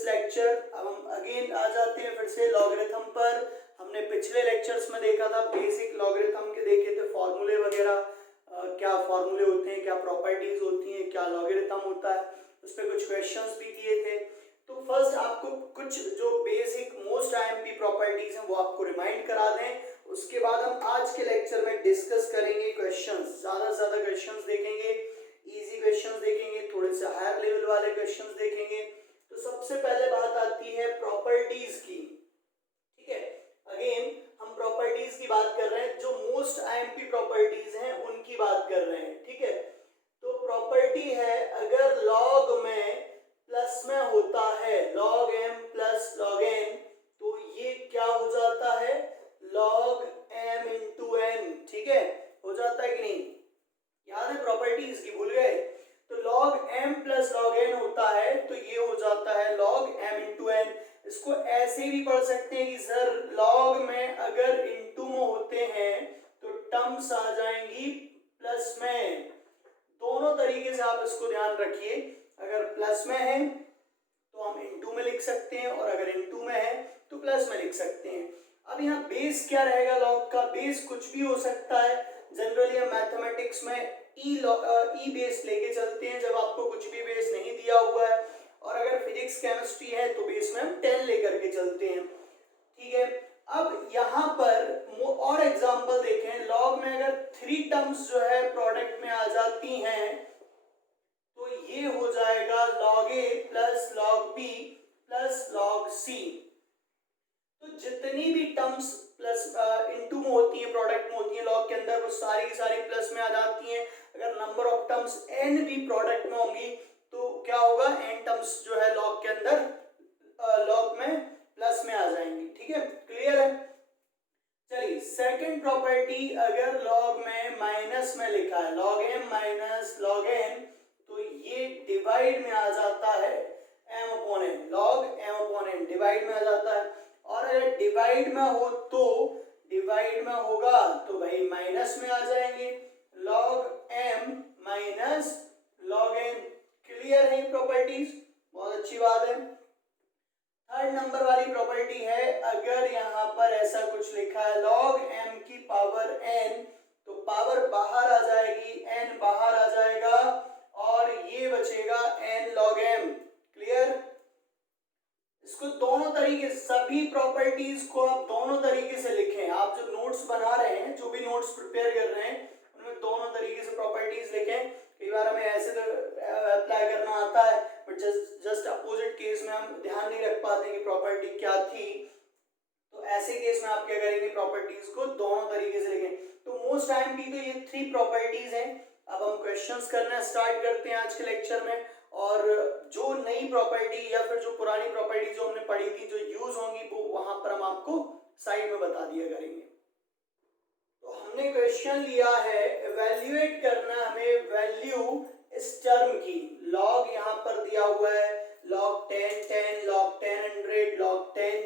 This lecture. अब हम again आ जाते हैं फिर से लॉगरिथम पर। हमने पिछले लेक्चर्स में देखा था बेसिक लॉगरिथम के, देखे थे फॉर्मूले वगैरह, क्या फॉर्मूले होते हैं, क्या प्रॉपर्टीज होती हैं, क्या लॉगरिथम होता है, उस पर कुछ क्वेश्चंस भी किए थे। तो फर्स्ट आपको कुछ जो बेसिक मोस्ट आईएमपी प्रॉपर्टीज हैं वो आपको रिमाइंड करा दें। उसके बाद हम आज के लेक्चर में डिस्कस करेंगे क्वेश्चंस, ज्यादा से ज्यादा क्वेश्चंस देखेंगे, इजी क्वेश्चंस देखेंगे, थोड़े से हायर लेवल वाले क्वेश्चंस देखेंगे। तो सबसे पहले बात आती है प्रॉपर्टीज की, ठीक है। अगेन हम प्रॉपर्टीज की बात कर रहे हैं, जो मोस्ट आईएमपी प्रॉपर्टीज हैं उनकी बात कर रहे हैं, ठीक है। तो प्रॉपर्टी है अगर लॉग में प्लस में होता है log m plus log n, तो ये क्या हो जाता है log m इंटू n, ठीक है, हो जाता है कि नहीं, याद है प्रॉपर्टीज की, भूल गए। तो log m plus log n होता है तो ये हो जाता है log m इंटू n। इसको ऐसे भी पढ़ सकते हैं कि सर log में अगर इंटू में होते हैं तो टर्म्स आ जाएंगी प्लस में। दोनों तरीके से आप इसको ध्यान रखिए, अगर प्लस में है तो हम इनटू में लिख सकते हैं और अगर इनटू में है तो प्लस में लिख सकते हैं। अब यहाँ बेस क्या रहेगा लॉग का, बेस कुछ भी हो सकता है। जनरली हम मैथमेटिक्स में ई बेस लेके चलते हैं जब आपको कुछ भी बेस नहीं दिया हुआ है, और अगर फिजिक्स केमिस्ट्री है तो बेस में हम 10 लेकर के चलते हैं, ठीक है। अब यहाँ पर और एग्जांपल देखें, लॉग में अगर 3 टर्म्स जो है प्रोडक्ट में आ जाती हैं तो ये हो जाएगा log a plus log b plus log c। तो जितनी भी टर्म्स प्लस इनटू में होती हैं, प्रोडक्ट में होती हैं लॉग के अंदर, वो सारी की सारी प्लस में आ जाती हैं। अगर नंबर ऑफ टर्म्स n भी प्रोडक्ट में होंगी तो क्या होगा, n टर्म्स जो है लॉग के अंदर लॉग में प्लस में आ जाएंगी, ठीक है, क्लियर है। चलिए सेकंड प्रॉपर्टी, अगर लॉग में माइनस में लिखा है log m minus log n, तो ये डिवाइड में आ जाता है m upon n, log m upon n divide में आ जाता है। और अगर डिवाइड में हो तो डिवाइड में होगा तो भाई माइनस में आ जाएंगे, log m minus log n। Clear है प्रॉपर्टीज, बहुत अच्छी बात है। थर्ड नंबर वाली प्रॉपर्टी है, अगर यहाँ पर ऐसा कुछ लिखा है log m की पावर n, तो पावर बाहर आ जाएगी, n बाहर आ जाएगा और ये बचेगा n log m। क्लियर, इसको दोनों तरीके, सभी प्रॉपर्टीज को आप दोनों तरीके से लिखें। आप जो नोट्स बना रहे हैं, जो भी नोट्स प्रिपेयर कर रहे हैं, उनमें दोनों तरीके से प्रॉपर्टीज लिखें। कई बार हमें ऐसे तो अप्लाई करना आता है बट जस्ट अपोजिट केस में हम ध्यान नहीं रख पाते कि प्रॉपर्टी क्या थी, तो ऐसे केस में आप क्या करेंगे, प्रॉपर्टीज को दोनों तरीके से लिखें। तो मोस्ट आईएमपी तो ये 3 प्रॉपर्टीज हैं। अब हम क्वेश्चंस करना स्टार्ट करते हैं आज के लेक्चर में, और जो नई प्रॉपर्टी या फिर जो पुरानी प्रॉपर्टी जो हमने पढ़ी थी जो यूज होंगी वो वहां पर हम आपको साइड में बता दिया करेंगे। तो हमने क्वेश्चन लिया है, इवैल्यूएट करना हमें वैल्यू इस टर्म की। लॉग यहाँ पर दिया हुआ है log 10 10, log 10 100, log 10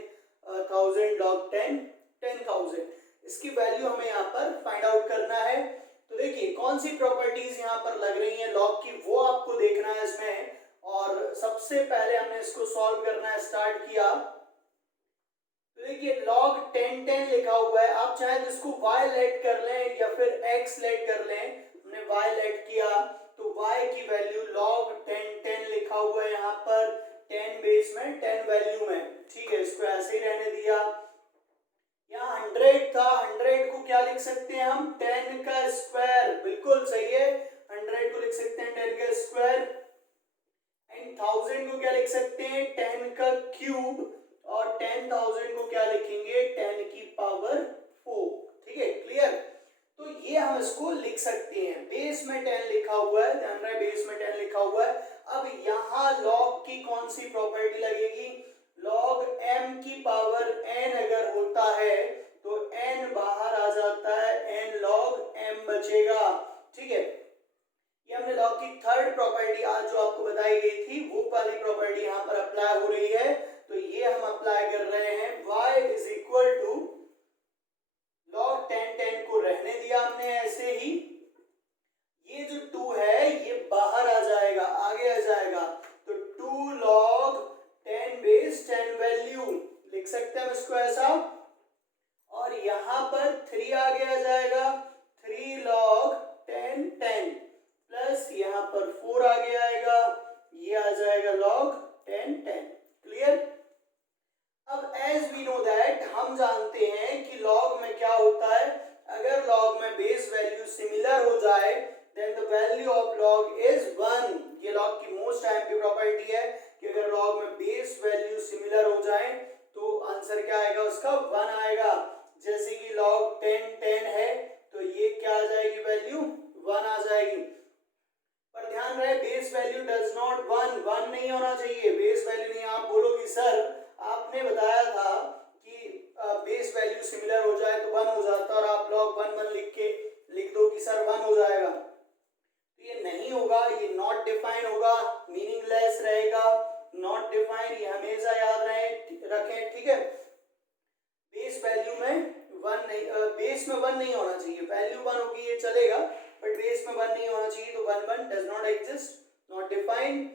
1000, log 10 10,000। इसकी वैल्यू हमें यहाँ पर फाइंड आउट करना है। तो देखिए कौन सी प्रॉपर्टीज यहाँ पर लग रही हैं लॉग की, वो आपको देखना है इसमें। और सबसे पहले हमने इसको सॉल्व करना स्टार्ट किया। तो देखिए log 10 10 लिखा हुआ है, आप चाहे तो इसको y लेट कर लें या फिर x लेट कर लें। हमने y लेट किया तो y की वैल्यू log 10 10 लिखा हुआ है यहाँ पर, 10 बेस में 10 वैल्यू में, ठीक है, इसको ऐसे ही रहने दिया। यहाँ 100 था, 100 को क्या लिख सकते हैं हम, 10 का स्क्वायर, बिल्कुल सही है, 100 को लिख सकते हैं 10 का स्क्वायर। एंड 1000 को क्या लिख सकते हैं, 10 का क्यूब, और 10,000 को क्या लिखेंगे, 10 की पावर 4, ठीक है, क्लियर। तो ये हम इसको लिख सकते हैं, बेस में 10 लिखा हुआ है, ध्यान रहे बेस में 10 लिखा हुआ है। अब यहाँ log की कौन सी प्रॉपर्टी लगेगी, log m की पावर n अगर होता है तो n बाहर आ जाता है, n log m बचेगा, ठीक है। ये हमने log की थर्ड प्रॉपर्टी आज जो आपको बताई गई थी वो वाली प्रॉपर्टी यहाँ पर अप्लाई हो रही है। तो ये हम अप्लाई कर रहे हैं, y is equal to log 10 10 को रहने दिया हमने ऐसे ही, ये जो 2 है ये बाहर आ जाएगा, आगे आ जाएगा, तो 2 log 10 बेस में 1 नहीं होना चाहिए, वैल्यू 1 होगी ये चलेगा बट बेस में 1 नहीं होना चाहिए, तो 1 1 does not exist, not defined.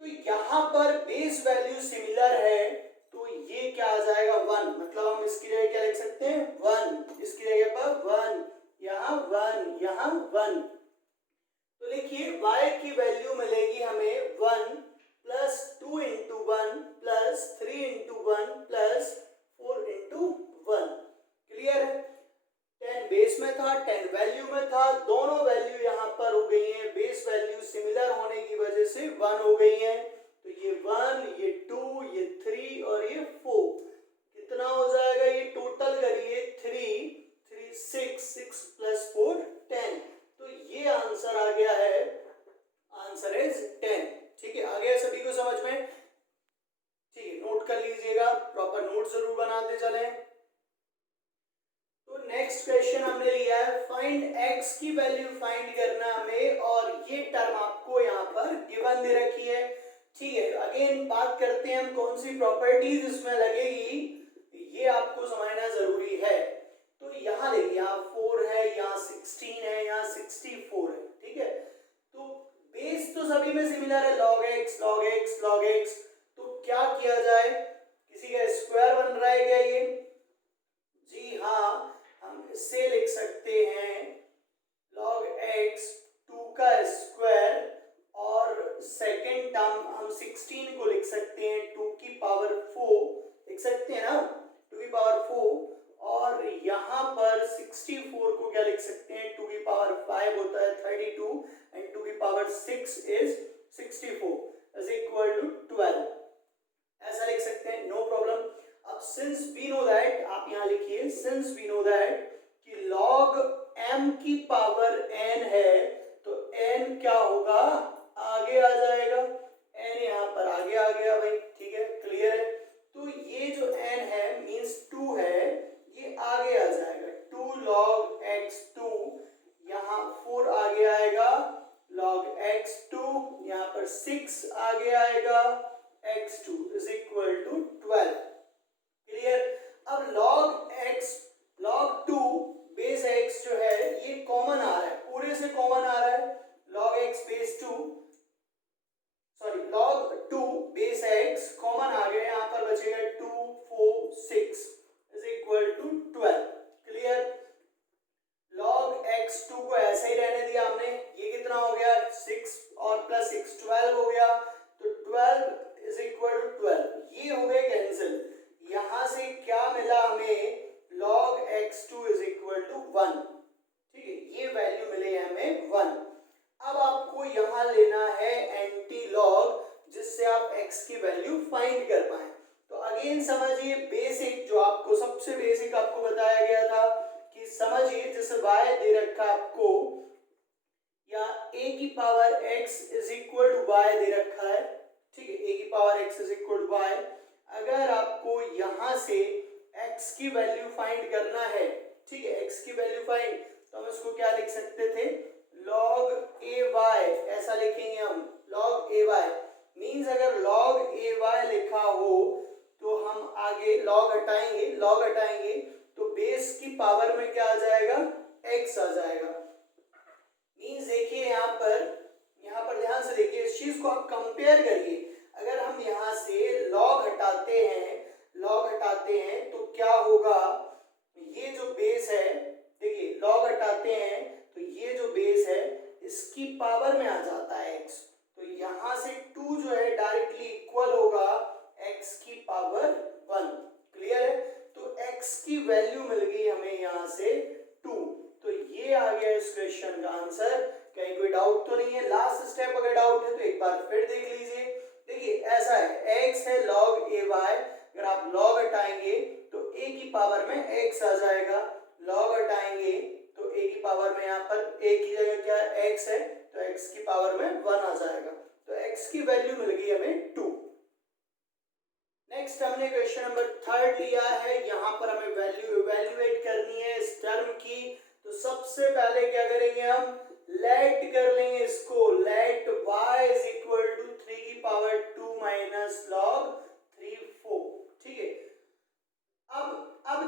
तो यहाँ पर बेस वैल्यू सिमिलर है तो ये क्या आ जाएगा 1, मतलब हम इसकी जगह क्या लिख सकते हैं 1, इसकी जगह पर 1, यहाँ 1, यहाँ 1। तो लिखिए y की वैल्यू मिलेगी हमें 1 plus 2 into 1 plus 3 into 1 plus 4 into 1। Clear है? 10 बेस में था, 10 वैल्यू में था, दोनों वैल्यू यहाँ पर हो गई हैं, बेस वैल्यू सिमिलर होने की वजह से 1 हो गई है। तो ये 1, ये 2, ये 3 और ये 4 कितना हो जाएगा, ये टोटल करिए 3 3 6 प्लस 4 10। तो ये आंसर आ गया है, आंसर इज 10। ठीक है, आ गया सभी को समझ में? ठीक है, नोट कर लीजिएगा, प्रॉपर नोट जरूर बनाते चलें। तो नेक्स्ट क्वेश्चन हमने लिया है फाइंड x की वैल्यू फाइंड करना हमें, और ये टर्म आपको यहाँ पर गिवन दे रखी है। ठीक है, अगेन बात करते हैं हम कौन सी प्रॉपर्टीज इसमें लगेगी, ये आपको समझना जरूरी है। तो यहाँ देखिए, यहाँ 4 है, यहाँ 16 है, यहाँ 64 है। ठीक है, तो बेस तो सभी में सिमिलर है, log x log x log x। तो क्या किया जाए, किसी का स्क्वायर बन रहा है क्या ये? जी हाँ, हम इससे लिख सकते हैं log x 2 का स्क्वायर, और सेकेंड टर्म हम 16 को लिख सकते हैं 2 की पावर 4, लिख सकते हैं ना 2 की पावर 4, और यहाँ पर 64 को क्या लिख सकते हैं 2 की पावर 5 होता है 32 एंड 2 की power 6 is 64 is equal to 12, ऐसा लिख सकते हैं, नो प्रॉब्लम। अब सिंस वी नो दैट, आप यहाँ लिखिए सिंस वी नो दैट कि log m की पावर n है, तो n क्या होगा, आगे आ जाएगा, n यहाँ पर आगे आ गया भाई। ठीक है, क्लियर है? तो ये जो n है मींस 2 है, ये आगे आ जाएगा 2 log x2, यहाँ 4 आगे आएगा log x2, यहाँ पर 6 आगे आएगा x2 is equal to 12। Clear? अब log 2 बेस x जो है ये कॉमन आ रहा है, पूरे से कॉमन आ रहा है, log x base 2 sorry log 2 base x common आ गया, यहाँ पर बचेगा 2 4 6 is equal to 12। Clear? log x2 को ऐसे ही रहने दिया हमने, ये कितना हो गया 6 और प्लस 6 12 हो गया, तो 12 इज इक्वल टू 12, ये हो गए कैंसिल। यहां से क्या मिला हमें, log x2 is equal to 1। ठीक है, ये वैल्यू मिले हमें 1। अब आपको यहां लेना है एंटी लॉग, जिससे आप x की वैल्यू फाइंड कर पाए। तो अगेन समझिए बेसिक, जो आपको सबसे बेसिक आपको बताया गया था कि समझिए जैसे y दे रखा आपको, या a की power x is equal to y दे रखा है। ठीक है, a की power x is equal to y। अगर आपको यहां से x की वैल्यू फाइंड करना है, ठीक है, x की वैल्यू फाइंड, तो हम इसको क्या लिख सकते थे, log ay, ऐसा लिखेंगे हम log ay। मींस अगर log ay लिखा हो तो हम आगे log हटाएंगे तो बेस की पावर में क्या आ जाएगा, x आ जाएगा। मींस देखिए यहाँ पर ध्यान से देखिए, इस चीज को आप कंपेयर करिए। अगर हम यहाँ से log हटाते हैं तो क्या होगा, ये जो बेस है, देखिए log हटाते हैं तो ये जो बेस है इसकी पावर में आ जाता है x, तो यहाँ से 2 जो है डायरेक्टली इक्वल होगा x की पावर 1। क्लियर है? तो x की वैल्यू मिल गई हमें यहाँ से 2। तो ये आ गया इस क्वेश्चन का आंसर। कहीं कोई डाउट तो नहीं है? लास्ट स्टेप अगर डाउट है तो एक बार फिर देख लीजिए। देखिए ऐसा है, x है log ay, अगर आप log हटाएंगे तो a की पावर में x आ जाएगा, log हटाएंगे तो a की पावर में, यहाँ पर a की जगह क्या है x है, तो x की पावर में 1 आ जाएगा। तो x की वैल्यू मिल गई हमें 2। नेक्स्ट हमने क्वेश्चन नंबर 3 लिया है, यहाँ पर हमें वैल्यू इवैल्यूएट करनी है इस टर्म की। तो सबसे पहले क्या करेंगे, हम लेट कर लेंगे इसको, let y is equal to 3 की पावर 2 माइनस log 3 4। ठीक है, अब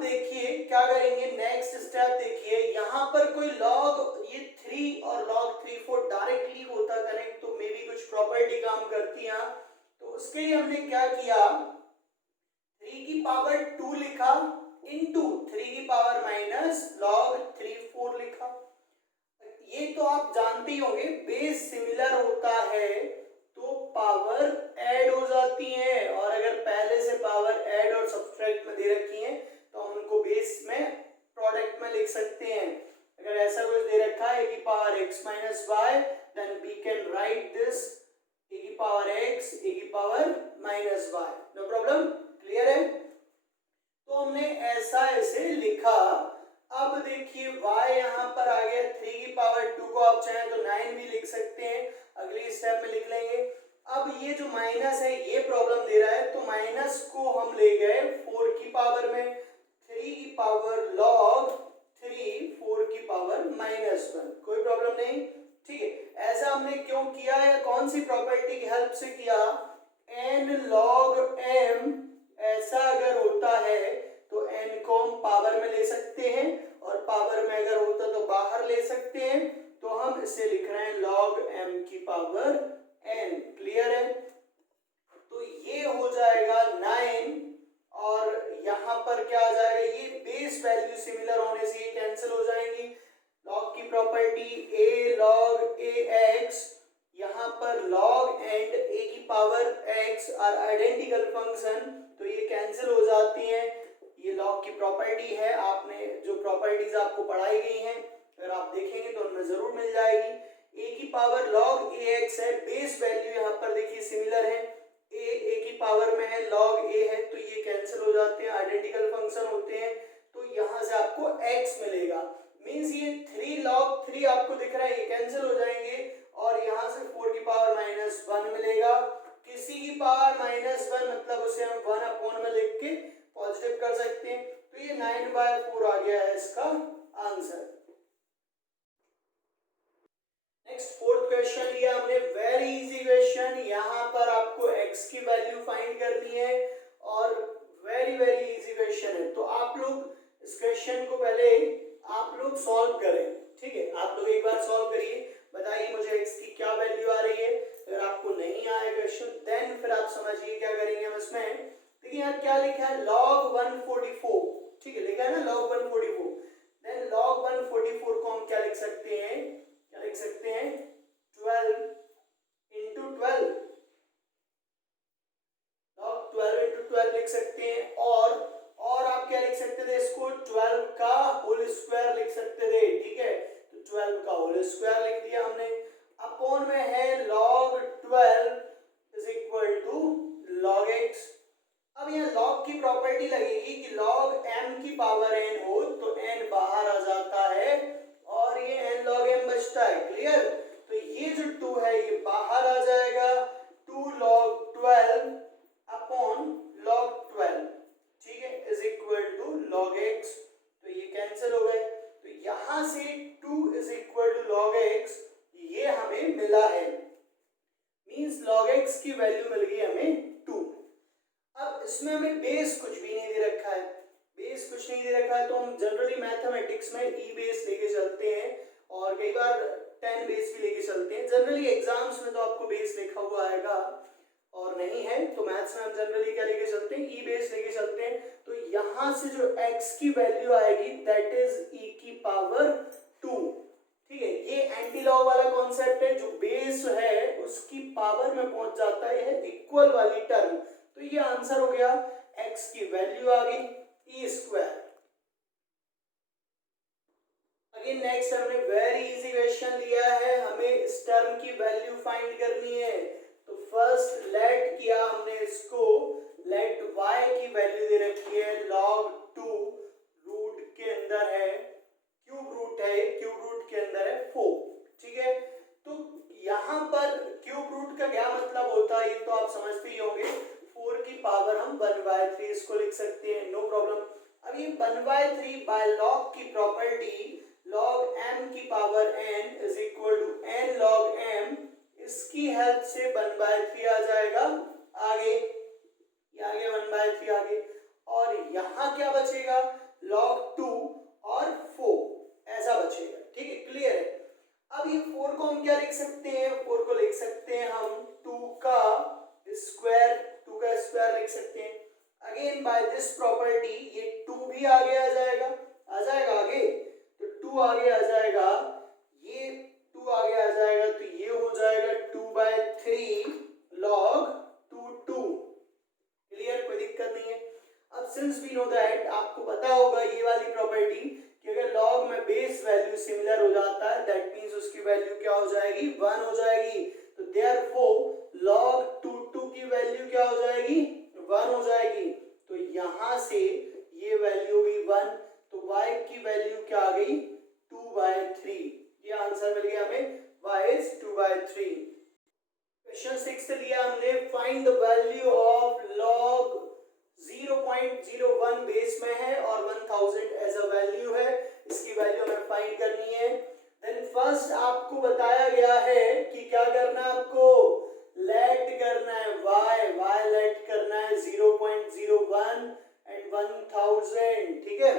देखिए क्या करेंगे, नेक्स्ट स्टेप देखिए, यहाँ पर कोई लॉग ये 3 और log 3 4 डायरेक्टली होता कनेक्ट, तो मे बी कुछ प्रॉपर्टी काम करती है। तो उसके लिए हमने क्या किया, 3 की पावर 2 लिखा इनटू 3 की पावर माइनस log 3 4 लिखा। ये तो आप जानते ही होंगे, बेस सिमिलर होता है तो पावर ऐड हो जाती है, और अगर पहले से पावर ऐड और सब्सट्रैक्ट में दे रखी है तो हम उनको बेस में प्रोडक्ट में लिख सकते हैं। अगर ऐसा कुछ दे रखा है e की power x minus y, then we can write this e की पावर x e की power minus y, no problem, clear है। तो हमने ऐसा ऐसे लिखा। अब देखिए y यहाँ पर आ गया, 3 की पावर 2 को आप चाहें तो 9 भी लिख सकते हैं, अगली स्टेप में लिख लेंगे। अब ये जो माइनस है ये प्रॉब्लम दे रहा है, तो माइनस को हम ले गए 4 की पावर में, 3 की पावर log 3 4 की पावर माइनस 1, कोई प्रॉब्लम नहीं, ठीक है। ऐसा हमने क्यों किया है, कौन सी प्रॉपर्टी की हेल्प से किया, n log m ऐसा अगर होता है तो n को हम पावर में ले सकते हैं, और पावर में अगर होता तो बाहर ले सकते हैं, तो हम इसे लिख रहे हैं log m की पावर n, क्लियर है। तो ये हो जाएगा 9, और यहाँ पर क्या आ जाएगा, ये बेस वैल्यू सिमिलर होने से ये कैंसिल हो जाएंगी। log की प्रॉपर्टी a log ax, यहाँ पर log एंड a की power x are identical function, तो ये कैंसिल हो जाती हैं। ये log की प्रॉपर्टी है, आपने जो प्रॉपर्टीज आपको पढ़ाई गई हैं अगर आप देखेंगे तो उनमें जरूर मिल जाएगी। a की पावर log ax है, बेस वैल्यू यहाँ पर देखिए सिमिलर है, a की पावर में है log a है, तो ये कैंसिल हो जाते हैं, आइडेंटिकल फंक्शन होते हैं, तो यहाँ से आपको x मिलेगा। मींस ये 3 log 3 आपको दिख रहा है, ये कैंसिल हो जाएंगे, और यहाँ से 4 की पावर माइनस 1 मिलेगा। किसी की पावर माइनस 1 मतलब उसे हम 1 अपॉन में लिख के पॉजिटिव कर सकते हैं, तो ये 9/4 आ गया है इसका आंसर। नेक्स्ट फोर्थ क्वेश्चन लिया हमने, वेरी इजी क्वेश्चन। यहाँ पर आपको x की वैल्यू फाइंड करनी है, और वेरी वेरी इजी क्वेश्चन है। तो आप लोग इस क्वेश्चन को पहले आप लोग सॉल्व करें, ठीक है, आप लोग एक बार सॉल्व करिए, बताइए मुझे x की क्या वैल्यू आ रही है। अगर आपको नहीं आया क्वेश्चन देन फिर आप समझिए क्या करेंगे हम इसमें। देखिए यहाँ क्या लिखा है, log 144, ठीक है, लिखा है ना log 144, देन log 144 को हम क्या लिख सकते हैं, क्या लिख सकते हैं, 12 into 12, log 12 into 12 लिख सकते हैं, और आप क्या लिख सकते थे, इसको 12 का होल स्क्वायर लिख सकते थे, ठीक है, तो 12 का होल स्क्वायर लिख दिया हमने, अपॉन में है log 12 is equal to log x। अब यहाँ log की प्रॉपर्टी लगेगी कि log m की पावर n हो तो n बाहर आ जाता है, और ये n log m बचता है, क्लियर। तो ये जो 2 है ये बाहर आ जाएगा, 2 log 12 अपॉन log 12, ठीक है, is equal to log x, तो ये कैंसिल हो गए, तो यहां से 2 is equal to log x ये हमें मिला है, मींस log x की वैल्यू मिल गई हमें 2। अब इसमें हमें बेस कुछ भी नहीं दे रखा है, बेस कुछ नहीं दे रखा है, तो हम जनरली मैथमेटिक्स में ई बेस लेके चलते हैं, और कई बार 10 बेस भी लेके चलते हैं। जनरली एग्जाम्स में तो आपको बेस लिखा हुआ आएगा, और नहीं है तो मैथ्स में हम जनरली क्या लेके चलते हैं, ई बेस लेके चलते हैं। तो यहां से जो x की वैल्यू आएगी दैट इज e की पावर 2, ठीक है। ये एंटी लॉग वाला कॉन्सेप्ट है, जो बेस है उसकी पावर में पहुंच जाता है इक्वल वाली टर्म, तो ये आंसर हो गया, x की वैल्यू आ गई e स्क्वायर। अगेन नेक्स्ट हमने वेरी इजी क्वेश्चन लिया है, हमें इस टर्म की वैल्यू फाइंड करनी है। तो फर्स्ट लेट किया हमने इसको, लेट y की वैल्यू दे रखी है log 2, रूट के अंदर है क्यूब रूट है, क्यूब रूट के अंदर है 4, ठीक है। तो यहाँ पर क्यूब रूट का क्या मतलब होता है ये तो आप समझते ही होंगे, 4 की पावर हम 1/3 इसको लिख सकते हैं, नो प्रॉब्लम। अब ये 1/3 बाय लॉग की प्रॉपर्टी log m की power n is equal to n log m, इसकी हेल्प से 1/3 आ जाएगा, आगे ये आगे 1/3 आगे, और यहाँ क्या बचेगा, अगेन बाय दिस प्रॉपर्टी ये 2 भी आगे आ जाएगा आगे, तो 2 आगे आ जाएगा, ये 2 आगे आ जाएगा, तो ये हो जाएगा 2/3 log 2 क्लियर, कोई दिक्कत नहीं है। अब सिंस वी नो दैट, आपको पता होगा ये वाली प्रॉपर्टी कि अगर log में बेस वैल्यू सिमिलर हो जाता है दैट मींस उसकी वैल्यू क्या हो जाएगी 1 हो जाएगी, तो देयरफॉर log 2 की वैल्यू क्या हो जाएगी 1 हो जाएगी, तो यहां से ये वैल्यू भी 1, तो y की वैल्यू क्या आ गई 2/3, ये आंसर मिल गया हमें, y is 2/3। क्वेश्चन 6 लिया हमने, find the value of log 0.01 base में है और 1000 एज अ वैल्यू है, इसकी वैल्यू हमें फाइंड करनी है। देन फर्स्ट आपको बताया गया है कि क्या करना है, आपको लेट करना है y लेट करना है 0.01 एंड 1000, ठीक है।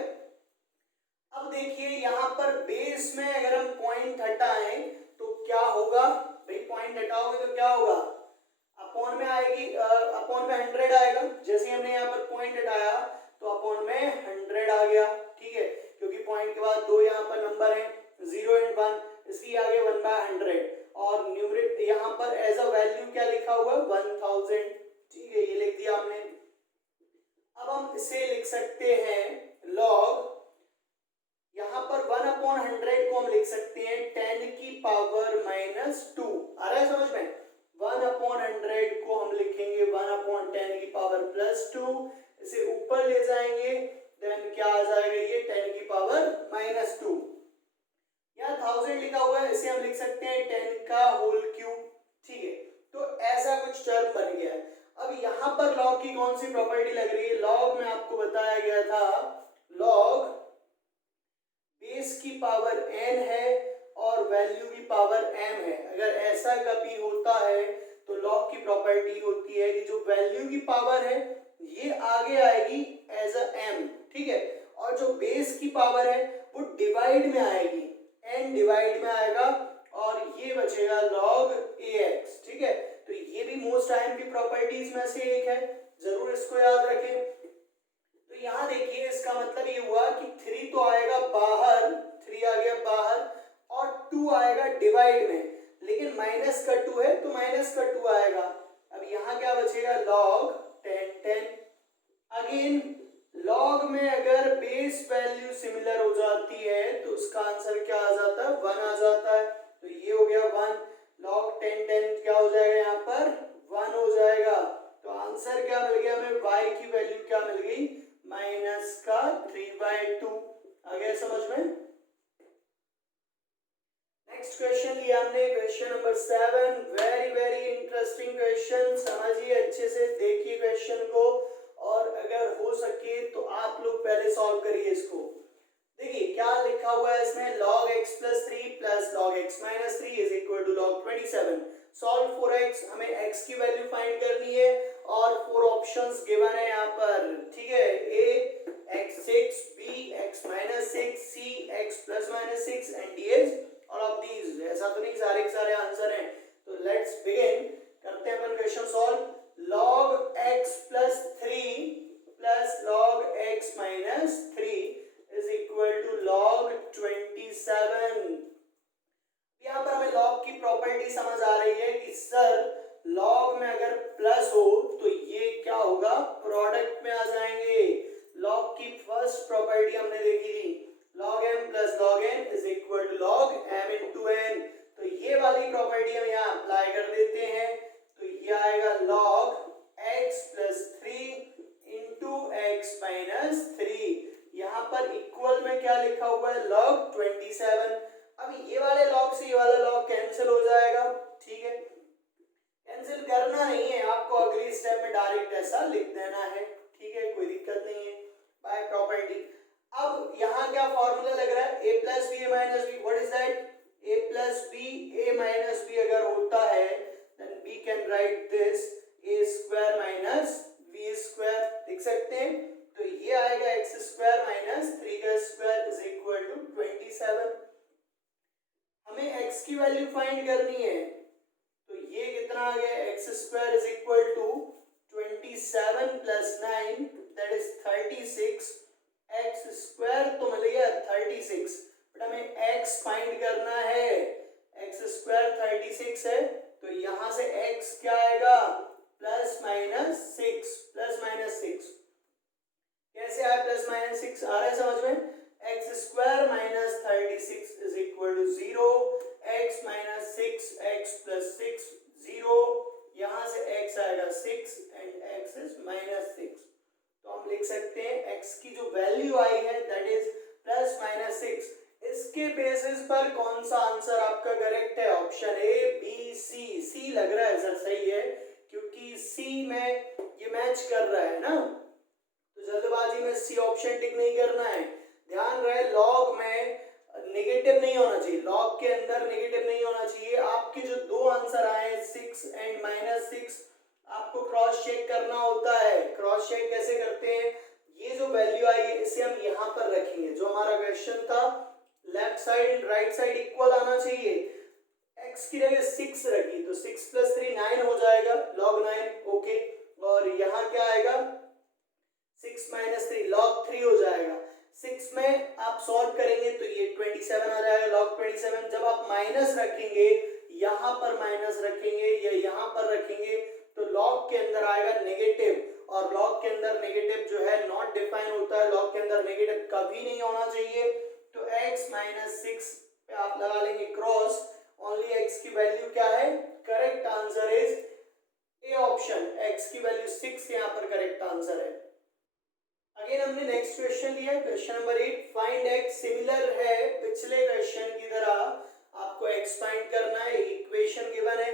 अब देखिए यहाँ पर बेस में अगर हम पॉइंट हटाएं तो क्या होगा भाई, पॉइंट हटाओगे तो क्या होगा, अपॉन में आएगी, अपॉन में 100 आएगा, जैसे हमने यहाँ पर पॉइंट हटाया तो अपॉन में 100 आ गया, ठीक है, क्योंकि पॉइंट के बाद 2 यहाँ पर नंबर है 0 एंड 1, इसलिए आगे 1/100 और न्यूमरेटर यहाँ पर एज अ वैल्यू क्या लिखा हुआ 1000, ठीक है, ये लिख दिया हमने। अब हम इसे लिख सकते हैं log, यहाँ पर 1/100 को हम लिख सकते हैं 10 की पावर -2, आ रहा है समझ में, 1/100 को हम लिखेंगे 1/10 की पावर +2, इसे ऊपर ले जाएंगे देन क्या आ जाएगा ये 10 की पावर -2, यहाँ 1000 लिखा हुआ है, इसे हम लिख सकते हैं 10 का होल क्यूब, ठीक है, तो ऐसा कुछ टर्म बन गया है। अब यहाँ पर log की कौन सी प्रॉपर्टी लग रही है, log में आपको बताया गया था log बेस की पावर n है और वैल्यू की पावर m है, अगर ऐसा कभी होता है तो log की प्रॉपर्टी होती है कि जो वैल्यू की पावर है ये आगे आएगी एज अ m, ठीक है, और जो बेस की पावर है वो डिवाइड में आएगी, n डिवाइड में आएगा और ये बचेगा log ax, ठीक है, तो ये भी मोस्ट टाइम की प्रॉपर्टीज में से एक है, जरूर इसको याद रखें। तो यहाँ देखिए इसका मतलब ये हुआ कि 3 तो आएगा बाहर, 3 आ गया बाहर और 2 आएगा डिवाइड में, लेकिन माइनस का 2 है तो माइनस का 2 आएगा। अब यहाँ क्या बचेगा log 10। अगेन log में अगर बेस वैल्यू सिमिलर हो जाती है तो उसका आंसर क्या आ जाता है 1 आ जाता है, तो ये हो गया 1, log 10 क्या हो जाएगा यहाँ पर 1 हो जाएगा, तो आंसर क्या मिल गया हमें, y की वैल्यू क्या मिल गई -3/2, आ गया समझ में। नेक्स्ट क्वेश्चन लिया हमने, question number 7, very interesting question, समझिए अच्छे से, देखिए क्वेश्चन को और अगर हो सके तो आप लोग पहले सॉल्व करिए इसको। देखिए क्या लिखा हुआ है इसमें, log x + 3 + log x - 3 = log 27, solve for x, हमें x की वैल्यू फाइंड करनी है और 4 ऑप्शंस गिवन है यहाँ पर, ठीक है, a x6, b x - 6, c x ± 6 and d is all of these, ऐसा तो नहीं सारे के सारे आंसर हैं, तो लेट्स बिगिन, करते हैं अपन question solve. log x + 3 + log x - 3 = log 27। यहाँ पर हमें log की प्रॉपर्टी समझ आ रही है कि सर log में अगर प्लस हो तो ये क्या होगा प्रोडक्ट में आ जाएंगे। log की फर्स्ट प्रॉपर्टी हमने देखी थी, log m + log n = log m × n, तो ये वाली प्रॉपर्टी हम यहाँ अप्लाई कर देते हैं, तो ये आएगा log x + 3 × x - 3, यहाँ पर इक्वल में क्या लिखा हुआ है log 27। अब ये वाले log से ये वाला log कैंसिल हो जाएगा, ठीक है, कैंसिल करना नहीं है आपको, अगली स्टेप में डायरेक्ट ऐसा लिख देना है, ठीक है, कोई दिक्कत नहीं है, बाय प्रॉपर्टी। अब यहाँ क्या फॉर्मूला लग रहा है, a + b a - b, what is that, a + b a - b अगर होता है then we can write this a² - b², लिख सकते हैं, तो ये आएगा x² - 3² = 27। हमें x की वैल्यू फाइंड करनी है, तो ये कितना आ गया x² = 27 + 9 that is 36, x square तो मिल गया 36, बट हमें एक्स फाइंड करना है, एक्स स्क्वायर 36 है तो यहां से एक्स क्या आएगा प्लस माइनस 6, प्लस माइनस 6 कैसे आया, प्लस माइनस 6 आ रहा है समझ में, x square minus 36 is equal to 0, x minus 6 x plus 6 0, यहां से x आएगा 6 एंड x इज माइनस 6, तो हम लिख सकते हैं x की जो वैल्यू आई है दैट इज प्लस माइनस 6। इसके बेसिस पर कौन सा आंसर आपका करेक्ट है, ऑप्शन ए बी सी, सी लग रहा है सर सही है क्योंकि सी में ये मैच कर रहा है ना, तो जल्दबाजी में सी ऑप्शन टिक नहीं करना है, ध्यान रहे लॉग में नेगेटिव नहीं होना चाहिए, लॉग के अंदर नेगेटिव नहीं होना चाहिए। आपके जो दो आंसर आए 6 एंड माइनस 6 आपको क्रॉस चेक करना होता है, क्रॉस चेक कैसे करते हैं, ये जो वैल्यू आई है इसे हम यहाँ पर रखेंगे, जो हमारा क्वेश्चन था left side and right side equal आना चाहिए, x की जगह 6 रखी तो 6 प्लस 3 9 हो जाएगा, log 9 ओके, और यहाँ क्या आएगा 6 माइनस 3 log 3 हो जाएगा, 6 में आप सॉल्व करेंगे तो ये 27 आ जाएगा log 27, जब आप माइनस रखेंगे यहाँ पर माइनस रखेंगे या यहाँ पर रखेंगे तो log के अंदर आएगा नेगेटिव, और log के अंदर नेगेटिव जो है नॉट डिफाइन होता है, log के अंदर नेगेटिव कभी नहीं होना चाहिए, तो x माइनस 6 पे आप लगा लेंगे क्रॉस, ओनली x की वैल्यू क्या है, correct answer is A option, x की वैल्यू 6 यहाँ पर करेक्ट आंसर है। अगेन हमने नेक्स्ट क्वेश्चन लिया, question number 8, find x similar है पिछले क्वेश्चन की तरह, आपको x फाइंड करना है, इक्वेशन गिवन है,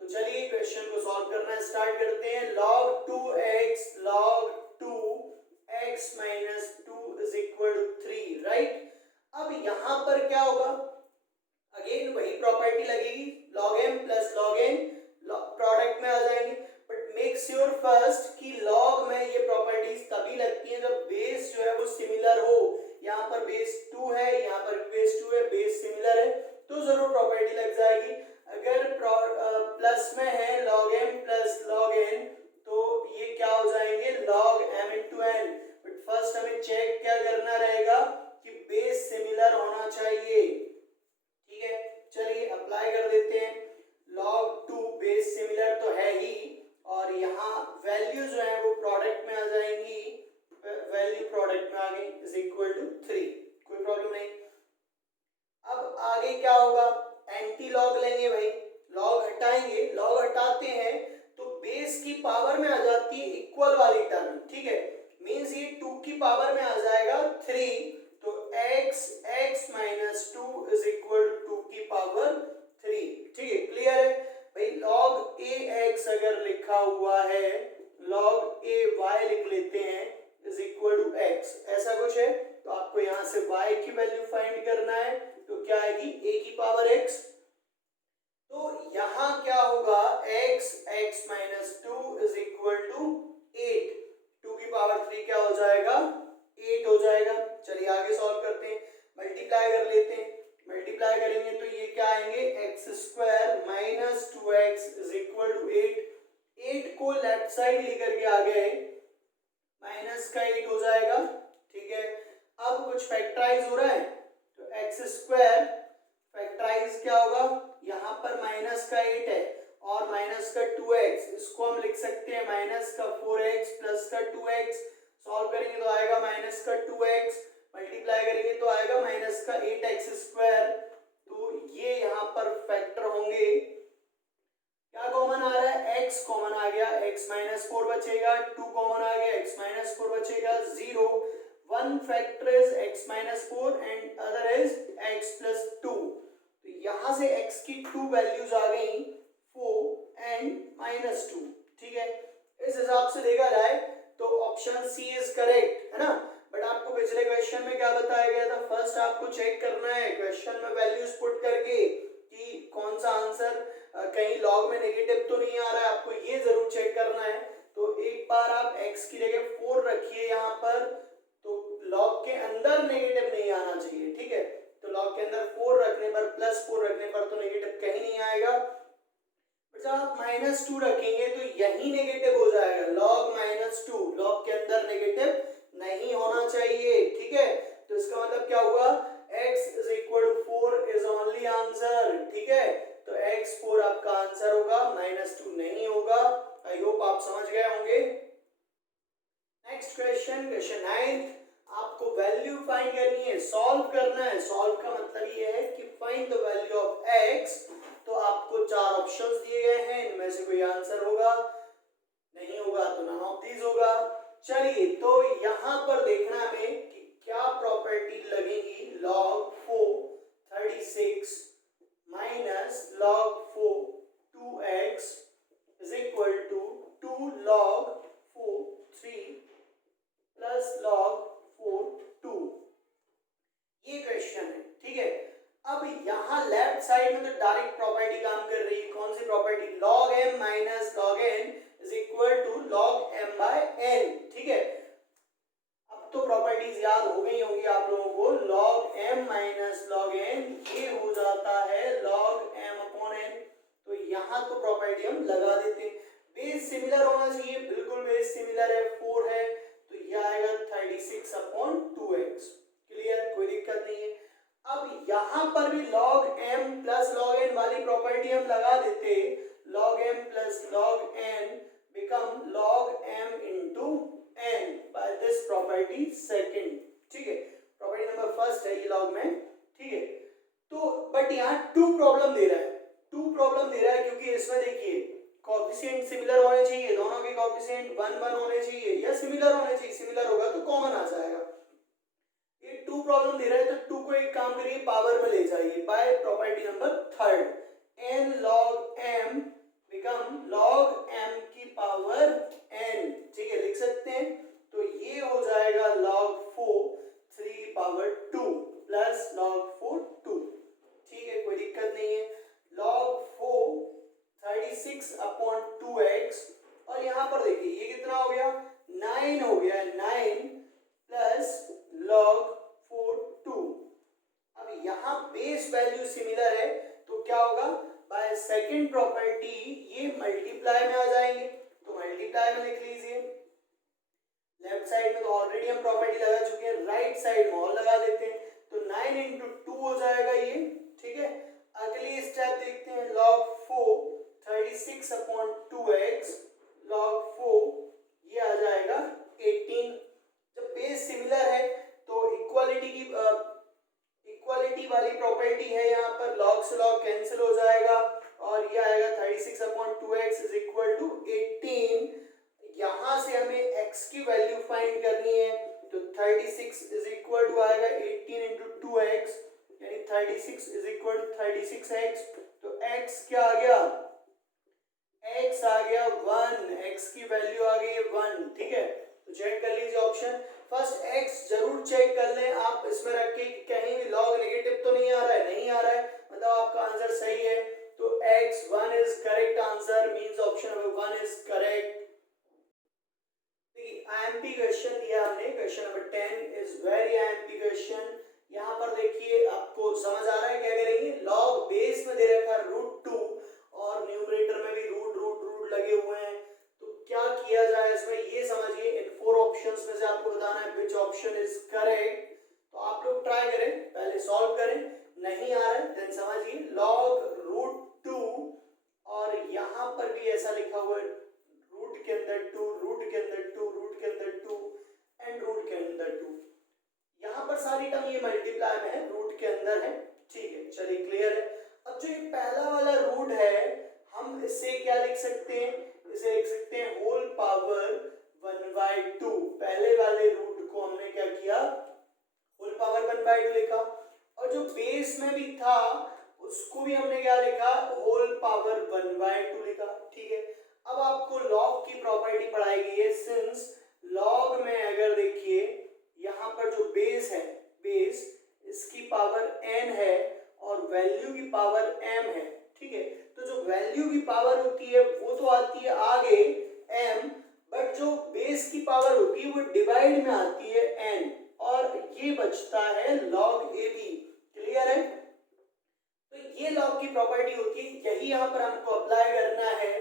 तो चलिए क्वेश्चन को सॉल्व करना स्टार्ट करते हैं। log 2x log 2x minus 2 is equal to 3, right. अब यहाँ पर क्या होगा, अगेन वही प्रॉपर्टी लगेगी, log m plus log n product में आ जाएंगे, बट मेक श्योर फर्स्ट कि log में ये प्रॉपर्टीज तभी लगती हैं जब बेस जो है वो सिमिलर हो, यहाँ पर बेस 2 है, यहाँ पर बेस 2 है, बेस सिमिलर है तो जरूर प्रॉपर्टी लग जाएगी। अगर प्लस में है log m plus log n तो ये क्या हो जाएंगे log m into n, but first हमें चेक क्या करना रहेगा कि बेस सिमिलर होना चाहिए, ठीक है। चलिए अप्लाई कर देते हैं, log 2 बेस सिमिलर तो है ही, और यहाँ वैल्यू जो है वो प्रोडक्ट में आ जाएंगी, वैल्यू प्रोडक्ट में आ गई इज इक्वल टू 3, कोई प्रॉब्लम नहीं। अब आगे क्या होगा, एंटी लॉग लेंगे भाई, लॉग हटाएंगे, लॉग हटाते हैं तो बेस की पावर में आ जाती है इक्वल वाली टर्म, ठीक है, मींस ये 2 की पावर में आ जाएगा 3, तो x minus 2 is equal to 2 की पावर 3, ठीक है, क्लियर है भाई। log ax अगर लिखा हुआ है log ay लिख लेते हैं इज इक्वल टू x, ऐसा कुछ है तो आपको यहाँ से y की वैल्यू फाइंड करना है, तो क्या आएगी a की पावर x, तो यहाँ क्या होगा x minus 2 is equal to 8, 2 की पावर 3 क्या हो जाएगा 8 हो जाएगा। चलिए आगे सॉल्व करते हैं, मल्टीप्लाई कर लेते हैं, मल्टीप्लाई करेंगे तो ये क्या आएंगे x square minus 2x is equal to 8, 8 को लेफ्ट साइड लेकर के आ गए माइनस का 8 हो जाएगा, ठीक है। अब कुछ फैक्टराइज हो रहा है तो एक्स स्क्वायर फैक्टराइज क्या होगा, यहाँ पर माइनस का 8 है और माइनस का 2x, इसको हम लिख सकते हैं माइनस का 4x प्लस का 2x, सॉल्व करेंगे तो आएगा माइनस का 2x, मल्टीप्लाई करेंगे तो आएगा माइनस का 8x स्क्वायर, तो ये यहाँ पर फैक्टर होंगे, क्या कॉमन आ रहा है x कॉमन आ गया, x माइनस 4 बचेगा, 2 कॉमन आ गया, x माइनस 4 बचेगा, 0, one factor is x minus 4 and other is x plus 2, तो यहाँ से x की 2 वैल्यूज आ गई 4 एंड माइनस 2, ठीक है। इस हिसाब से देखा जाए तो ऑप्शन सी इज करेक्ट है ना, बट आपको पिछले क्वेश्चन में क्या बताया गया था, फर्स्ट आपको चेक करना है क्वेश्चन में वैल्यूज पुट करके कि कौन सा आंसर कहीं लॉग में नेगेटिव तो नहीं आ रहा है, आपको ये जरूर चेक करना है। तो एक बार आप x की जगह 4 रखिए यहाँ पर, तो लॉग के अंदर नेगेटिव नहीं आना चाहिए, ठीक है, तो लॉग के अंदर 4 रखने पर प्लस 4 रखने पर तो नेगेटिव कहीं नहीं आएगा, जब आप माइनस 2 रखेंगे तो यही नेगेटिव हो जाएगा, log माइनस 2 लॉग के अंदर नेगेटिव क्वेश्चन, क्वेश्चन 9, आपको वैल्यू फाइंड करनी है, सॉल्व करना है। सॉल्व का मतलब ये है कि find the value of x। तो आपको चार ऑप्शंस दिए गए हैं, इनमें से कोई आंसर होगा, नहीं होगा तो नन ऑफ दीज होगा। चलिए, तो यहां पर देखना हमें कि क्या प्रॉपर्टी लगेगी। log 4 36 minus log 4 2x is equal to 2 log 4 3 plus log 4 2। ये क्वेश्चन है, ठीक है। अब यहाँ लेफ्ट साइड में तो डायरेक्ट प्रॉपर्टी काम कर रही है। कौन सी property? log m minus log n is equal to log m by n, ठीक है। अब तो प्रॉपर्टीज याद हो गई होंगी आप लोगों को। log m minus log n ये हो जाता है log m अपॉन n। तो यहाँ तो प्रॉपर्टी हम लगा देते हैं। बेस सिमिलर होना चाहिए, बिल्कुल बेस सिमिलर है, 4 है, तो ये आएगा 36 अपॉन 2x। क्लियर, कोई दिक्कत नहीं है। अब यहां पर भी log m plus log n वाली प्रॉपर्टी हम लगा देते। log m plus log n become log m into n by this property second, ठीक है। प्रॉपर्टी नंबर फर्स्ट है ये log में, ठीक है। तो बट यहाँ टू प्रॉब्लम दे रहा है, टू प्रॉब्लम दे रहा है क्योंकि इसमें देखिए कोएफिशिएंट सिमिलर होने चाहिए, दोनों के कोएफिशिएंट 1 1 होने चाहिए या सिमिलर होने चाहिए। सिमिलर होगा तो कॉमन आ जाएगा। ये टू प्रॉब्लम दे रहा है तो टू को एक काम करिए पावर में ले जाइए by property number third. n log m become log m की पावर n, ठीक है, लिख सकते हैं। तो ये हो जाएगा log 4 3 पावर 2 प्लस log 4 2, ठीक है, कोई दिक्कत नहीं है। log 4 36 अपॉन 2x और यहाँ पर देखिए ये कितना हो गया, 9 हो गया, 9 प्लस log 4 2। अब यहाँ बेस वैल्यू सिमिलर है तो क्या होगा, बाय सेकंड प्रॉपर्टी ये मल्टीप्लाई में आ जाएंगे। तो मल्टीप्लाई में लिख लीजिए। लेफ्ट साइड में तो ऑलरेडी हम प्रॉपर्टी लगा चुके हैं, राइट साइड में और लगा देते हैं। तो 9 इंटू 2 हो जाएगा ये, ठीक है। अगली स्टेप देखते हैं, log 4 36 अपॉन 2x log 4 ये आ जाएगा 18। जब बेस सिमिलर है तो इक्वालिटी वाली प्रॉपर्टी है, यहाँ पर log से log कैंसिल हो जाएगा और ये आएगा 36 upon 2x is equal to 18। यहाँ से हमें x की वैल्यू फाइंड करनी है तो 36 इज इक्वल टू आएगा 18 इंटू 2x यानी 36 इज इक्वल टू 36x। तो x क्या आ गया, x आ गया 1, x की वैल्यू आ गई 1, ठीक है। तो चेक कर लीजिए ऑप्शन फर्स्ट, x जरूर चेक कर लें आप इसमें रख के कहीं भी log नेगेटिव तो नहीं आ रहा है, नहीं आ रहा है, मतलब आपका आंसर सही है। तो x 1 is correct answer, means option number 1 is correct. देखिए आईएमपी क्वेश्चन दिया हमने, question number 10 is very IMP question. यहाँ पर देखिए आपको समझ आ रहा है क्या करेंगे, log बेस में दे रखा √2 और न्यूमरेटर में भी रूट रूट रूट लगे हुए हैं, तो क्या किया जाए इसमें ये समझिए। इन 4 ऑप्शंस में से आपको बताना है व्हिच ऑप्शन इज करेक्ट। तो आप लोग ट्राई करें, पहले सॉल्व करें, नहीं आ रहा है देन समझिए log √2 और यहाँ पर भी ऐसा लिखा हुआ है रूट के अंदर 2, रूट के अंदर 2, रूट के अंदर 2 एंड रूट के अंदर 2। यहाँ पर सारी टर्म ये मल्टीप्लाई में है, रूट के अंदर है, ठीक है। चलिए क्लियर है। अब जो ये पहला वाला रूट है हम इससे क्या लिख सकते हैं, इसे लिख सकते हैं होल पावर 1/2। पहले वाले रूट को हमने क्या किया, होल पावर 1/2 लिखा और जो बेस में भी था उसको भी हमने क्या लिखा, होल पावर 1/2 लिखा, ठीक है। अब आपको log की प्रॉपर्टी पढ़ाई गई है, सिंस log में अगर देखिए यहाँ पर जो बेस है, बेस इसकी पावर n है और वैल्यू की पावर m है, ठीक है। तो जो वैल्यू की पावर होती है वो तो आती है आगे m, बट जो बेस की पावर होती है वो डिवाइड में आती है n और ये बचता है log ab। क्लियर है। तो ये log की प्रॉपर्टी होती है, यही यहाँ पर हमको अप्लाई करना है।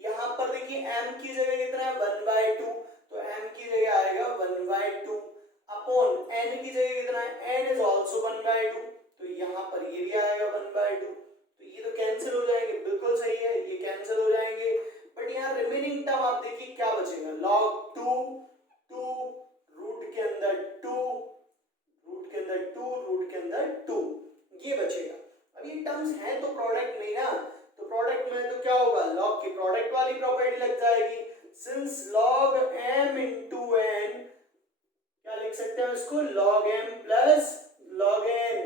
यहाँ पर देखिए m की जगह कितना है 1/2, तो m की जगह आएगा 1/2 अपॉन n की जगह कितना है, n इज आल्सो 1/2, तो यहाँ पर ये भी आएगा 1/2। तो ये तो कैंसिल हो जाएंगे, बिल्कुल सही है, ये कैंसिल हो जाएंगे। बट यहाँ रिमेनिंग टर्म आप देखिए क्या बचेगा, log 2 2 टर्म्स हैं तो प्रोडक्ट में ना, तो प्रोडक्ट में तो क्या होगा, log की प्रोडक्ट वाली प्रॉपर्टी लग जाएगी। Since log m into n, क्या लिख सकते हैं इसको, log m plus log n,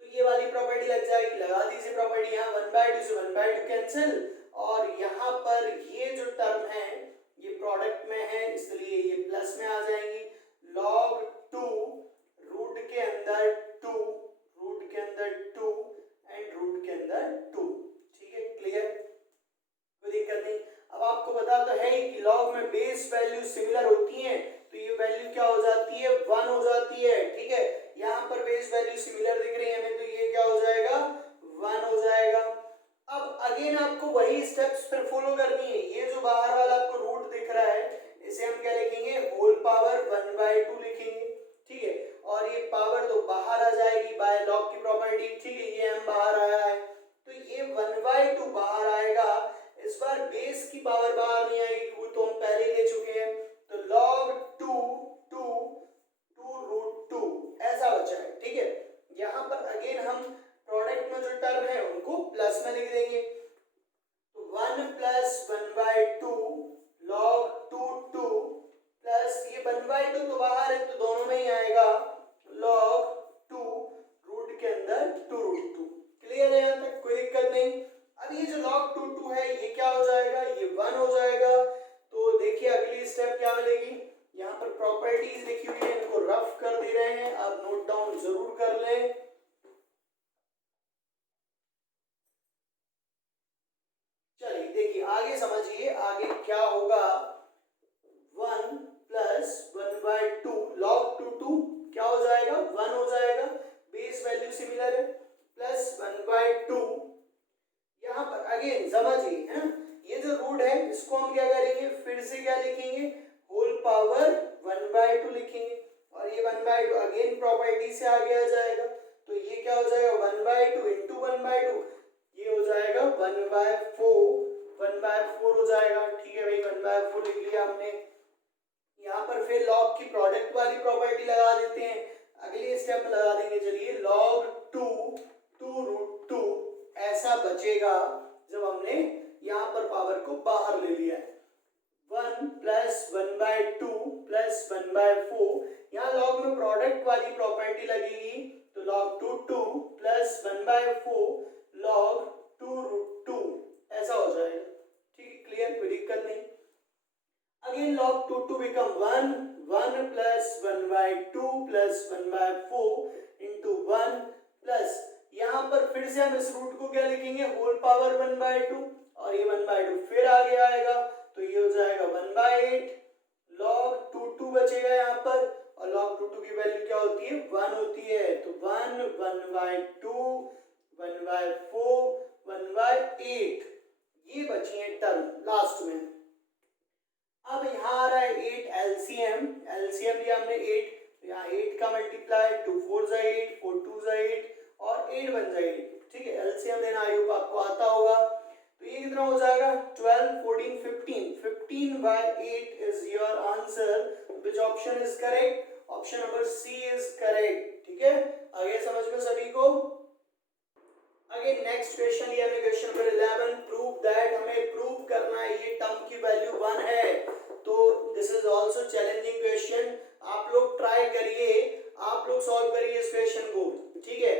तो ये वाली प्रॉपर्टी लग जाएगी। लगा दीजिए प्रॉपर्टी, यहाँ 1/2 से 1/2 कैंसिल, और यहाँ पर ये जो टर्म है ये प्रोडक्ट में है इसलिए ये प्लस में आ जाएंगी। log 2 रूट के अंदर 2, रूट के अंदर 2 एंड रूट के अंदर 2। ठीक है, क्लियर, कोई दिक्कत नहीं। अब आपको पता तो है ही कि log में बेस वैल्यू सिमिलर होती हैं, तो ये वैल्यू क्या हो जाती है, 1 हो जाती है। ठीक है, यहाँ पर बेस वैल्यू सिमिलर दिख रही है हमें, तो ये क्या हो जाएगा, 1 हो जाएगा। अब अगेन आपको वही स्टेप्स फिर फॉलो करनी है। ये जो बाहर वाला आपको रूट दिख रहा है इसे हम क्या लिखेंगे, होल पावर 1/2 लिखेंगे। ठीक है, और ये पावर तो बाहर आ जाएगी बाय log की प्रॉपर्टी। ठीक है, ये m बाहर आया है तो ये 1/2 बाहर आएगा। इस बार बेस की पावर बाहर नहीं आएगी, वो तो हम पहले ले चुके हैं। तो log 2 रूट 2 ऐसा बचा है। ठीक है, यहाँ पर अगेन हम प्रोडक्ट में जो टर्म है उनको प्लस में लिख देंगे। तो 1 प्लस 1/2 log 2 प्लस ये 1/2 तो बाहर है तो दोनों में ही आएगा, log 2 रूट के अंदर 2 रूट 2। क्लियर है यहाँ तक, कोई दिक्कत नहीं। अब ये जो log 2 है ये क्या हो जाएगा, ये 1 हो जाएगा। तो देखिए अगली स्टेप क्या मिलेगी, यहाँ पर प्रॉपर्टीज लिखी हुई है, इनको रफ कर दे रहे हैं, आप नोट डाउन जरूर कर लें। चलिए देखिए आगे समझिए, आगे क्या होगा, 1 प्लस 1/2 log 2 क्या हो जाएगा, 1 हो जाएगा, बेस वैल्यू सिमिलर है, प्लस 1/2। यहाँ पर अगेन समझिए है ना, ये जो रूट है इसको हम क्या करेंगे, फिर से क्या लिखेंगे, होल पावर 1/2 लिखेंगे, और ये 1/2 अगेन प्रॉपर्टी से आगे आ जाएगा। तो ये क्या हो जाएगा, 1/2 इंटू 1/2, ये हो जाएगा 1/4 हो जाएगा। ठीक है भाई, 1/4 लिख लिया हमने। यहाँ पर फिर log की प्रोडक्ट वाली प्रॉपर्टी लगा देते हैं, अगले स्टेप में लगा देंगे। चलिए log 2 रूट 2 ऐसा बचेगा जब हमने यहाँ पर पावर को बाहर ले लिया है। 1 प्लस 1/2 प्लस 1/4, यहाँ log में प्रोडक्ट वाली प्रॉपर्टी लगेगी, तो log 2 प्लस 1/4 log 2 रूट 2 ऐसा हो जाएगा। ठीक है, क्लियर, कोई दिक्कत नहीं। Again log 2 become 1 plus 1/2 plus 1/4 into 1 plus, यहाँ पर फिर से हम इस रूट को क्या लिखेंगे, होल पावर 1/2, और ये 1/2 फिर आगे आएगा तो ये हो जाएगा 1/8। log 2 बचेगा यहाँ पर, और log 2 की वैल्यू क्या होती है, 1 होती है। तो 1 1/2 1/4 1/8 ये बची है टर्म लास्ट में। अब यहाँ आ रहा है 8 एलसीएम, एलसीएम लिया हमने 8, तो यहाँ 8 का मल्टीप्लाई, 2 4 जा 8, 4 2 जा 8 और 8 बन जाए 8। ठीक है, एलसीएम लेना आई होप आपको आता होगा। तो ये कितना हो जाएगा, 12 14 15 15/8 is your answer. Which option is correct, option number C is correct. ठीक है, आगे समझ में सभी को। आगे नेक्स्ट क्वेश्चन लिया हमने, क्वेश्चन नंबर 11, प्रूव दैट, हमें प्रूव करना है ये टर्म की वैल्यू 1 है। तो this is also challenging question, आप लोग ट्राई करिए, आप लोग सॉल्व करिए इस क्वेश्चन को। ठीक है,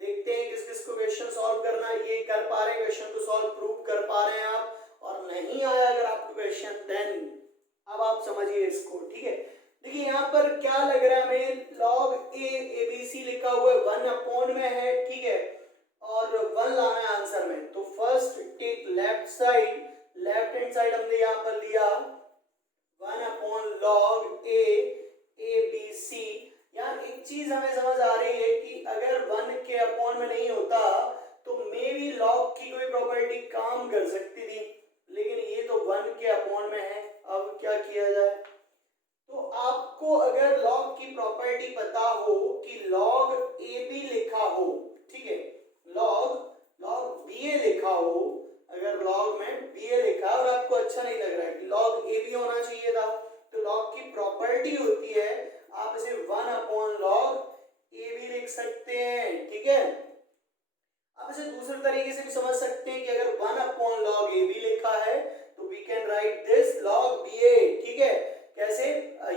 देखते हैं किस किस को क्वेश्चन सॉल्व करना है, ये कर पा रहे हैं क्वेश्चन को सॉल्व, प्रूव कर पा रहे हैं आप, और नहीं आया अगर आपको क्वेश्चन देन अब आप समझिए इसको। ठीक है, देखिए यहाँ पर क्या लग रहा है हमें, log ABC लिखा हुआ है, 1 में है। ठीक है, और 1 लाना है आंसर में। तो first take left side, left hand side हमने यहाँ पर लिया 1/log ABC। यहाँ एक चीज हमें समझ आ रही है कि अगर 1 के अपॉन में नहीं होता तो मे बी log की कोई प्रॉपर्टी काम कर सकती थी, लेकिन ये तो 1 के अपॉन में है। अब क्या किया जाए, तो आपको अगर log की प्रॉपर्टी पता हो कि log AB लिखा हो, ठीक है, log BA लिखा हो, अगर log में BA लिखा और आपको अच्छा नहीं लग रहा है कि log AB होना चाहिए था, तो log की प्रॉपर्टी होती है, आप इसे 1/log AB लिख सकते हैं। ठीक है, अब दूसरे तरीके से भी समझ सकते हैं कि अगर 1/log AB लिखा है तो we can write this log BA, ठीक है। कैसे,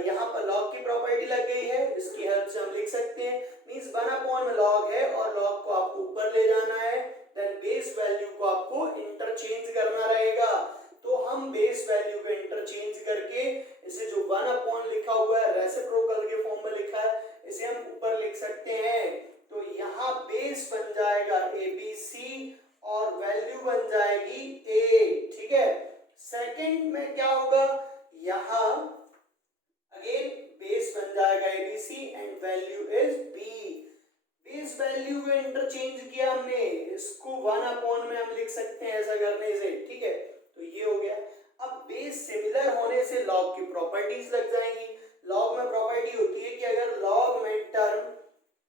यहाँ पर log की प्रॉपर्टी लग गई है, इसकी हेल्प से हम लिख सकते हैं, मींस 1/log है और log को आपको ऊपर ले जाना है, देन बेस वैल्यू को आपको इंटरचेंज करना रहेगा। तो हम बेस वैल्यू को इंटरचेंज करके इसे जो 1 लिखा हुआ है रेसिप्रोकल के फॉर्म में लिखा है, इसे हम ऊपर लिख सकते हैं। तो यहाँ बेस बन जाएगा ABC और वैल्यू बन जाएगी A, ठीक है। सेकंड में क्या होगा, यहाँ अगेन बेस बन जाएगा ABC and value is B। Base value को इंटरचेंज किया हमने, इसको 1 में हम लिख सकते हैं ऐसा करने से, ठीक है। तो ये हो गया। अब बेस सिमिलर होने से लॉग की प्रॉपर्टीज लग जाएंगी। लॉग में प्रॉपर्टी होती है कि अगर लॉग में टर्म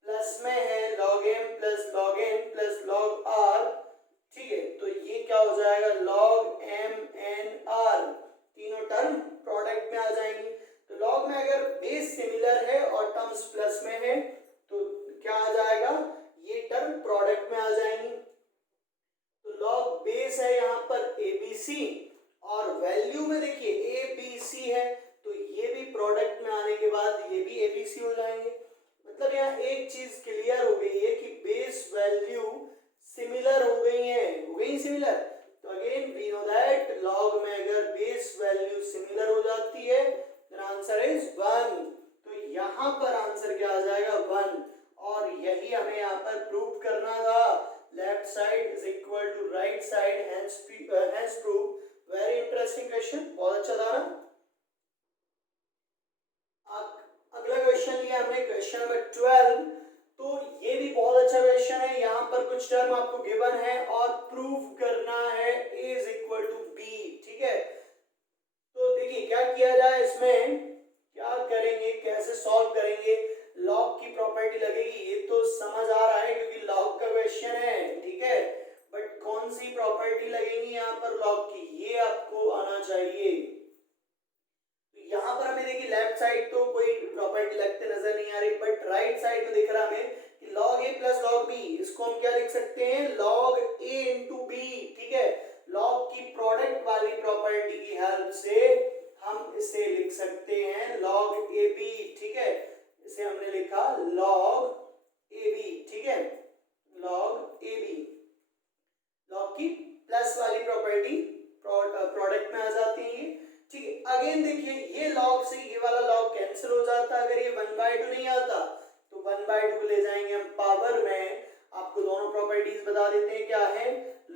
प्लस में है log m plus log n plus log r, ठीक है, तो ये क्या हो जाएगा log m n r, तीनों टर्म प्रोडक्ट में आ जाएंगी। तो लॉग में अगर बेस सिमिलर है और टर्म्स प्लस में है तो क्या आ जाएगा, ये टर्म प्रोडक्ट में आ जाएंगी। तो लॉग बेस है यहाँ पर ABC और वैल्यू में देखिए ABC है, तो ये भी प्रोडक्ट में आने के बाद ये भी ABC हो जाएंगे। मतलब यहाँ एक चीज क्लियर हो गई है कि बेस वैल्यू सिमिलर हो गई है, हो गई सिमिलर। तो again we know that log में अगर बेस वैल्यू सिमिलर हो जाती है देन आंसर इज 1। तो यहाँ पर आंसर क्या आ जाएगा 1, और यही हमें यहाँ पर प्रूव करना था। Left side is equal to right side, hence prove. Very interesting question, बहुत अच्छा था ना। अगला क्वेश्चन लिया हमने, क्वेश्चन नंबर 12। तो ये भी बहुत अच्छा क्वेश्चन है। यहाँ पर कुछ टर्म आपको गिवन है और प्रूव करना है a is equal to b, ठीक है। तो देखिए क्या किया जाए, इसमें क्या करेंगे, कैसे सॉल्व करेंगे। लॉग की प्रॉपर्टी लगेगी, ये तो समझ आ रहा है क्योंकि लॉग का क्वेश्चन है, ठीक है। बट कौन सी प्रॉपर्टी लगेगी यहाँ पर लॉग की, ये आपको आना चाहिए। यहाँ पर हमें देखिए लेफ्ट साइड तो कोई प्रॉपर्टी लगते नजर नहीं आ रही, बट राइट साइड में दिख रहा हमें कि log a plus log b, इसको हम क्या लिख सकते हैं log a इंटू b, ठीक है। log की प्रोडक्ट वाली प्रॉपर्टी की हेल्प से हम इसे लिख सकते हैं log ab, ठीक है। इसे हमने लिखा log ab, ठीक है, log ab। log की प्लस वाली प्रॉपर्टी प्रोडक्ट में आ जाती है, ठीक है। अगेन देखिए ये log से ये वाला log कैंसिल हो जाता है, अगर ये 1/2 नहीं आता तो 1/2 को ले जाएंगे हम पावर में। आपको दोनों प्रॉपर्टीज बता देते हैं क्या है।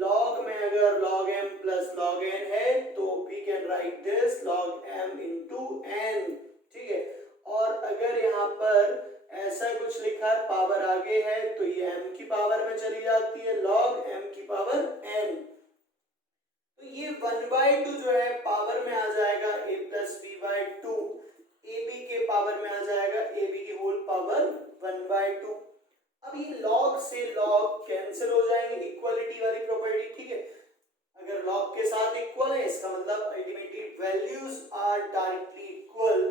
log में अगर log m plus log n है तो we can write this log m into n, ठीक है। और अगर यहाँ पर ऐसा कुछ लिखा है पावर आगे है तो ये m की पावर में चली जाती है, log m की पावर n। तो ये 1/2 जो है पावर में आ जाएगा a प्लस b/2, ab के पावर में आ जाएगा ab की होल पावर 1/2। अब ये log से log कैंसिल हो जाएंगे, इक्वलिटी वाली प्रॉपर्टी, ठीक है। अगर log के साथ इक्वल है इसका मतलब ultimately values are directly equal,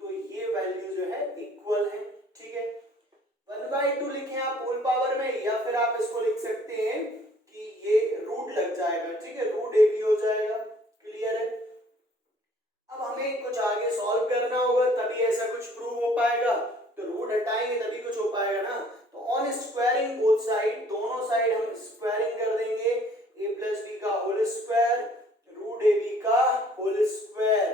तो ये वैल्यू जो है इक्वल है, ठीक है। 1/2 लिखें आप होल पावर में, या फिर आप इसको लिख सकते हैं कि ये रूट लग जाएगा, ठीक है, रूट ए बी हो जाएगा, क्लियर है। अब हमें कुछ आगे सॉल्व करना होगा तभी ऐसा कुछ प्रूव हो पाएगा, तो रूट हटाएंगे तभी कुछ हो पाएगा ना। तो ऑन स्क्वायरिंग बोथ साइड, दोनों साइड हम स्क्वायरिंग कर देंगे, a प्लस बी का whole square root a b का होल स्क्वायर।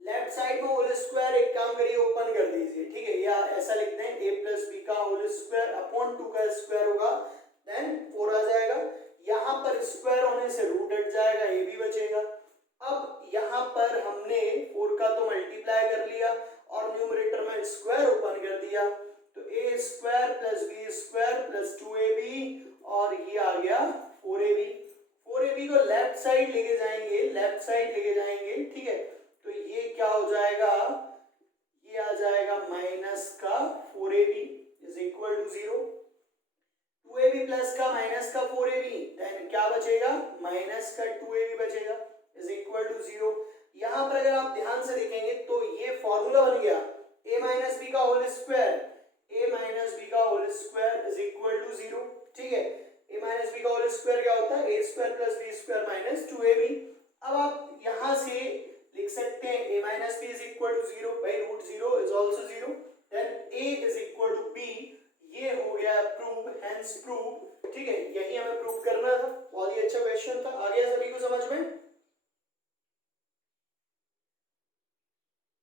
लेफ्ट साइड में होल स्क्वायर एक काम करिए ओपन कर दीजिए, ठीक है, या ऐसा लिखते हैं a प्लस बी का होल स्क्वायर अपॉन 2 का स्क्वायर होगा, देन 4 आ जाएगा। यहाँ पर स्क्वायर होने से रूट हट जाएगा, ए भी बचेगा। अब यहाँ पर हमने 4 का तो मल्टीप्लाई कर लिया और न्यूमरेटर में स्क्वायर ओपन कर दिया, तो A square plus B square plus 2ab और ये आ गया 4ab। 4ab को लेफ्ट साइड लेके जाएंगे, लेफ्ट साइड लेके जाएंगे, ठीक है। तो ये क्या हो जाएगा, ये आ जाएगा माइनस का 4ab is equal to 0। 2ab plus का माइनस का 4ab, देन क्या बचेगा माइनस का 2ab बचेगा इज इक्वल टू 0। यहाँ पर अगर आप ध्यान से देखेंगे तो ये फॉर्मूला बन गया a माइनस बी का whole square, a minus B का whole square is equal to 0, ठीक है। ए माइनस बी का होल स्क्वायर क्या होता है, A square plus B square minus 2ab। अब आप यहां से लिख सकते हैं a minus B is equal to 0 by root 0 is also 0, then a is equal to b, ये हो गया प्रूव, हेंस प्रूव। ठीक है, यही हमें प्रूव करना था, बहुत ही अच्छा क्वेश्चन था। आ गया सभी को समझ में?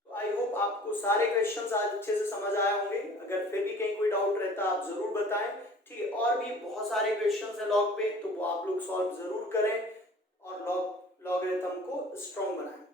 तो आई होप आपको सारे क्वेश्चंस आज अच्छे से समझ आए होंगे। अगर फिर भी कहीं कोई डाउट रहता है आप जरूर बताएं। ठीक है, और भी बहुत सारे क्वेश्चंस हैं लॉग पे, तो वो आप लोग सॉल्व जरूर करें और लॉगरिथम को स्ट्रॉन्ग बनाएं।